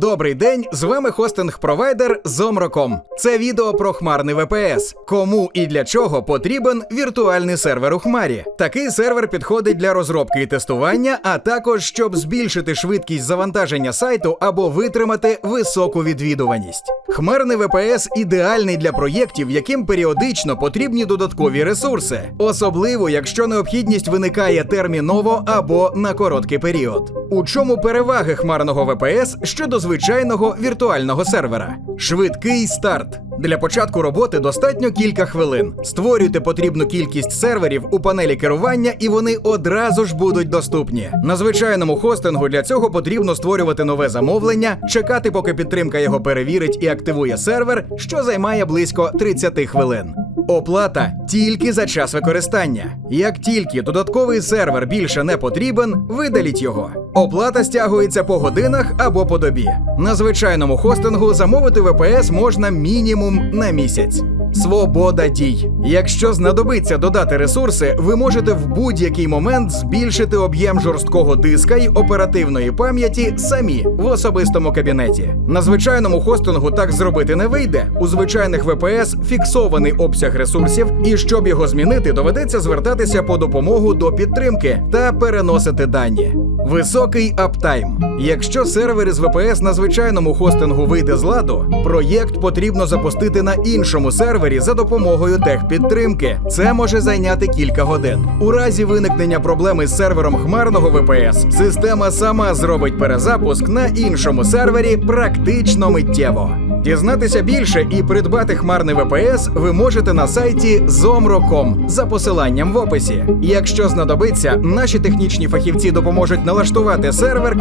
Добрий день, з вами хостинг-провайдер Zomro.com. Це відео про хмарний VPS. Кому і для чого потрібен віртуальний сервер у хмарі. Такий сервер підходить для розробки і тестування, а також щоб збільшити швидкість завантаження сайту або витримати високу відвідуваність. Хмарний VPS ідеальний для проєктів, яким періодично потрібні додаткові ресурси, особливо якщо необхідність виникає терміново або на короткий період. У чому переваги хмарного VPS щодо звичайного віртуального сервера? Швидкий старт. Для початку роботи достатньо кілька хвилин. Створюйте потрібну кількість серверів у панелі керування, і вони одразу ж будуть доступні. На звичайному хостингу для цього потрібно створювати нове замовлення, чекати, поки підтримка його перевірить і активує сервер, що займає близько 30 хвилин. Оплата тільки за час використання. Як тільки додатковий сервер більше не потрібен, видаліть його. Оплата стягується по годинах або по добі. На звичайному хостингу замовити ВПС можна мінімум на місяць. Свобода дій. Якщо знадобиться додати ресурси, ви можете в будь-який момент збільшити об'єм жорсткого диска й оперативної пам'яті самі в особистому кабінеті. На звичайному хостингу так зробити не вийде. У звичайних VPS фіксований обсяг ресурсів, і щоб його змінити, доведеться звертатися по допомогу до підтримки та переносити дані. Високий аптайм. Якщо сервер із VPS на звичайному хостингу вийде з ладу, проєкт потрібно запустити на іншому сервері за допомогою техпідтримки. Це може зайняти кілька годин. У разі виникнення проблеми з сервером хмарного VPS, система сама зробить перезапуск на іншому сервері практично миттєво. Дізнатися більше і придбати хмарний ВПС ви можете на сайті zomro.com за посиланням в описі. Якщо знадобиться, наші технічні фахівці допоможуть налаштувати сервер